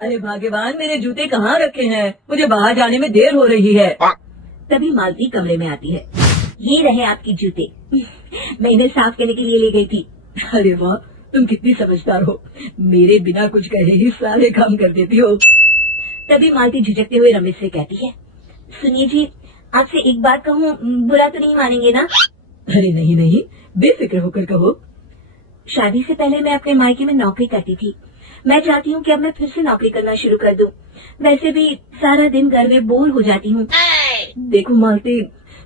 अरे भाग्यवान, मेरे जूते कहाँ रखे हैं? मुझे बाहर जाने में देर हो रही है। तभी मालती कमरे में आती है। ये रहे आपके जूते। मैं इन्हें साफ करने के लिए ले गई थी। अरे वाह, तुम कितनी समझदार हो। मेरे बिना कुछ कहे ही सारे काम कर देती हो। तभी मालती झिझकते हुए रमेश से कहती है, सुनिए जी, आपसे एक बात कहूँ, बुरा तो नहीं मानेंगे ना? अरे नहीं नहीं, बेफिक्र होकर कहो। शादी से पहले मैं अपने मायके में नौकरी करती थी। मैं चाहती हूँ कि अब मैं फिर से नौकरी करना शुरू कर दूँ। वैसे भी सारा दिन घर में बोर हो जाती हूँ। देखो मालती,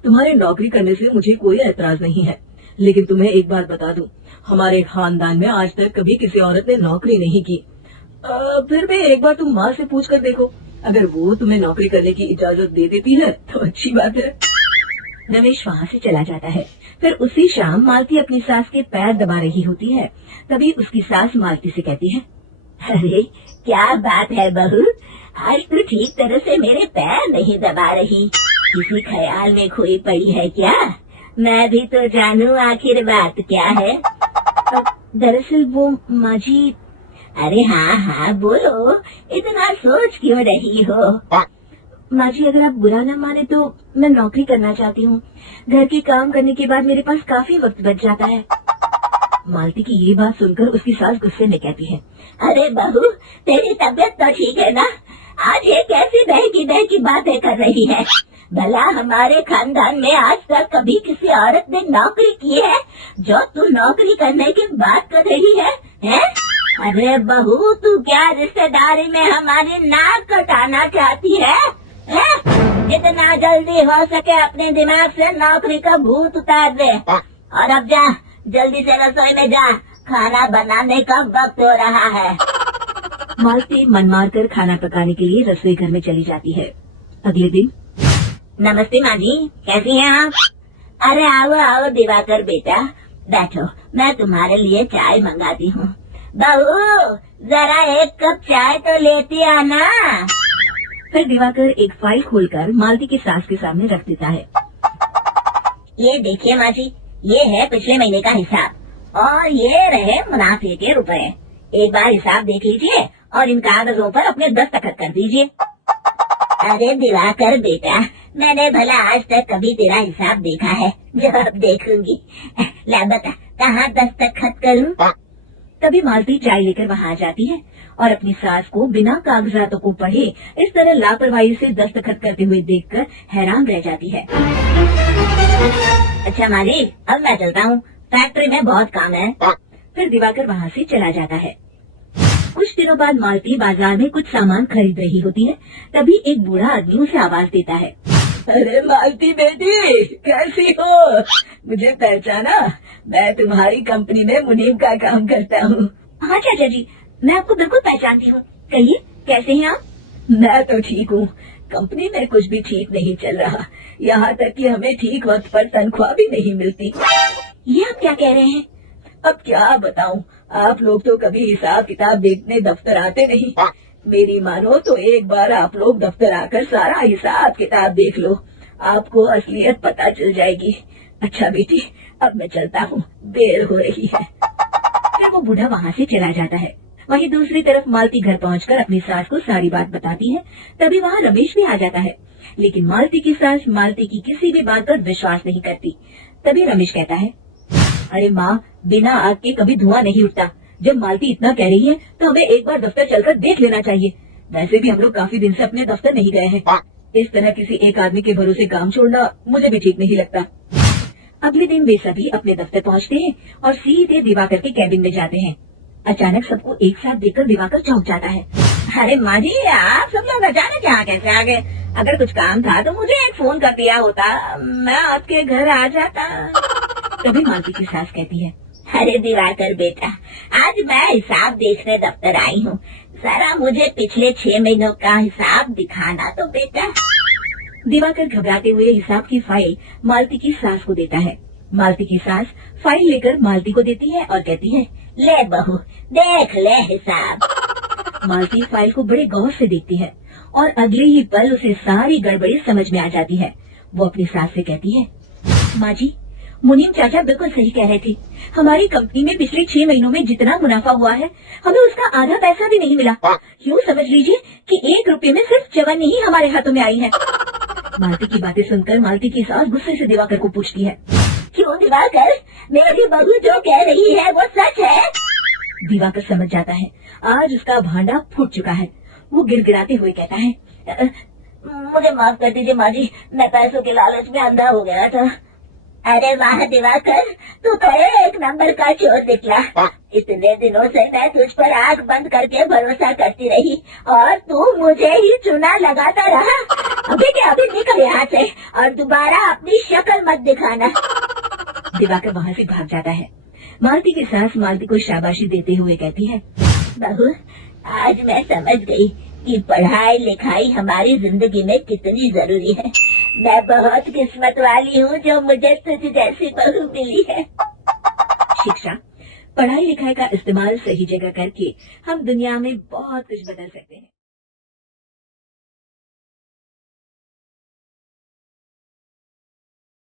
तुम्हारे नौकरी करने से मुझे कोई ऐतराज नहीं है, लेकिन तुम्हें एक बात बता दूं, हमारे खानदान में आज तक कभी किसी औरत ने नौकरी नहीं की। फिर भी एक बार तुम माँ से पूछ कर देखो, अगर वो तुम्हें नौकरी करने की इजाजत दे देती है तो अच्छी बात है। रमेश वहाँ से चला जाता है। फिर उसी शाम मालती अपनी सास के पैर दबा रही होती है। तभी उसकी सास मालती से कहती है, अरे क्या बात है बहू, आज तो ठीक तरह से मेरे पैर नहीं दबा रही। किसी ख्याल में खोई पड़ी है क्या? मैं भी तो जानूं आखिर बात क्या है। दरअसल वो माँ जी। अरे हाँ हाँ बोलो, इतना सोच क्यों रही हो? माँ जी, अगर आप बुरा न माने तो मैं नौकरी करना चाहती हूँ। घर के काम करने के बाद मेरे पास काफी वक्त बच जाता है। मालती की ये बात सुनकर उसकी सास गुस्से में कहती है, अरे बहू, तेरी तबीयत तो ठीक है ना? आज ये कैसी बहकी बातें कर रही है? भला हमारे खानदान में आज तक कभी किसी औरत ने नौकरी की है जो तू नौकरी करने की बात कर रही है? अरे बहू, तू क्या रिश्तेदारी में हमारी नाक कटाना चाहती है? जितना जल्दी हो सके अपने दिमाग से नौकरी का भूत उतार दे। और अब जा, जल्दी से रसोई में जा, खाना बनाने का वक्त हो रहा है। मालती मन मारकर खाना पकाने के लिए रसोई घर में चली जाती है। अगले दिन, नमस्ते माँ जी, कैसी हैं आप? अरे आओ आओ दिवाकर बेटा, बैठो, मैं तुम्हारे लिए चाय मंगाती हूँ। बहू, जरा एक कप चाय तो लेती आना। फिर दिवाकर एक फाइल खोलकर मालती की सास के सामने रख देता है। ये देखिए माँ जी, ये है पिछले महीने का हिसाब और ये रहे मुनाफे के रुपए। एक बार हिसाब देख लीजिए और इन कागजों पर अपने दस्तखत कर दीजिए। अरे दिवाकर बेटा, मैंने भला आज तक कभी तेरा हिसाब देखा है जो अब देखूंगी? ला बता, कहाँ दस्तखत करूँ? तभी मालती चाय लेकर वहाँ आ जाती है और अपनी सास को बिना कागजातों को पढ़े इस तरह लापरवाही से दस्तखत करते हुए देखकर हैरान रह जाती है। अच्छा माँ जी, अब मैं चलता हूँ, फैक्ट्री में बहुत काम है। फिर दिवाकर वहाँ से चला जाता है। कुछ दिनों बाद मालती बाजार में कुछ सामान खरीद रही होती है। तभी एक बूढ़ा आदमी उसे आवाज देता है, अरे मालती बेटी, कैसी हो? मुझे पहचाना? मैं तुम्हारी कंपनी में मुनीम का काम करता हूँ। हाँ चाचा जी, मैं आपको बिल्कुल पहचानती हूँ। कहिए, कैसे हैं आप? मैं तो ठीक हूँ, कंपनी में कुछ भी ठीक नहीं चल रहा। यहाँ तक कि हमें ठीक वक्त पर तनख्वाह भी नहीं मिलती। ये आप क्या कह रहे हैं? अब क्या बताऊँ, आप लोग तो कभी हिसाब किताब देखने दफ्तर आते नहीं। मेरी मानो तो एक बार आप लोग दफ्तर आकर सारा हिसाब किताब देख लो, आपको असलियत पता चल जाएगी। अच्छा बेटी, अब मैं चलता हूँ, देर हो रही है। फिर वो बूढ़ा वहाँ से चला जाता है। वहीं दूसरी तरफ मालती घर पहुंचकर अपनी सास को सारी बात बताती है। तभी वहाँ रमेश भी आ जाता है, लेकिन मालती की सास मालती की किसी भी बात पर विश्वास नहीं करती। तभी रमेश कहता है, अरे माँ, बिना आग के कभी धुआं नहीं उठता। जब मालती इतना कह रही है तो हमें एक बार दफ्तर चलकर देख लेना चाहिए। वैसे भी हम लोग काफी दिन से अपने दफ्तर नहीं गए हैं। इस तरह किसी एक आदमी के भरोसे काम छोड़ना मुझे भी ठीक नहीं लगता। अगले दिन वे सभी अपने दफ्तर पहुंचते हैं और सीधे दिवाकर के कैबिन में जाते हैं। अचानक सबको एक साथ देखकर दिवाकर चौंक जाता है। अरे माँ जी, आप सब लोग अचानक यहाँ कैसे आ गए? अगर कुछ काम था तो मुझे एक फोन कर दिया होता, मैं आपके घर आ जाता। तभी मालती की सास कहती है, अरे दिवाकर बेटा, आज मैं हिसाब देखने दफ्तर आई हूँ, जरा मुझे पिछले 6 महीनों का हिसाब दिखाना तो बेटा। दिवाकर घबराते हुए हिसाब की फाइल मालती की सास को देता है। मालती की सास फाइल लेकर मालती को देती है और कहती है, ले बहू, देख ले हिसाब। मालती फाइल को बड़े गौर से देखती है और अगले ही पल उसे सारी गड़बड़ी समझ में आ जाती है। वो अपनी सास से कहती है, माँ जी, मुनीम चाचा बिल्कुल सही कह रहे थे। हमारी कंपनी में पिछले 6 महीनों में जितना मुनाफा हुआ है, हमें उसका आधा पैसा भी नहीं मिला। यूँ समझ लीजिए कि 1 रुपए में सिर्फ चवन्नी ही हमारे हाथों में आई है। मालती की बातें सुनकर मालती की सास गुस्से से दिवाकर को पूछती है, क्यों दिवाकर, मेरी बहू जो कह रही है वो सच है? दिवाकर समझ जाता है आज उसका भांडा फूट चुका है। वो गिड़गिड़ाते हुए कहता है, मुझे माफ कर दीजिए माँ जी, मैं पैसों के लालच में अंधा हो गया था। अरे वाह दिवाकर, तू तो एक नंबर का चोर निकला। इतने दिनों से मैं तुझ पर आंख बंद करके भरोसा करती रही और तू मुझे ही चुना लगाता रहा। अभी के अभी निकल यहाँ से और दोबारा अपनी शक्ल मत दिखाना। दिवाकर वहाँ से भाग जाता है। मालती की सास मालती को शाबाशी देते हुए कहती है, बहू, आज मैं समझ गई कि पढ़ाई लिखाई हमारी जिंदगी में कितनी जरूरी है। मैं बहुत किस्मत वाली हूँ जो मुझे तुझ जैसी बहू मिली है। शिक्षा, पढ़ाई लिखाई का इस्तेमाल सही जगह करके हम दुनिया में बहुत कुछ बदल सकते हैं।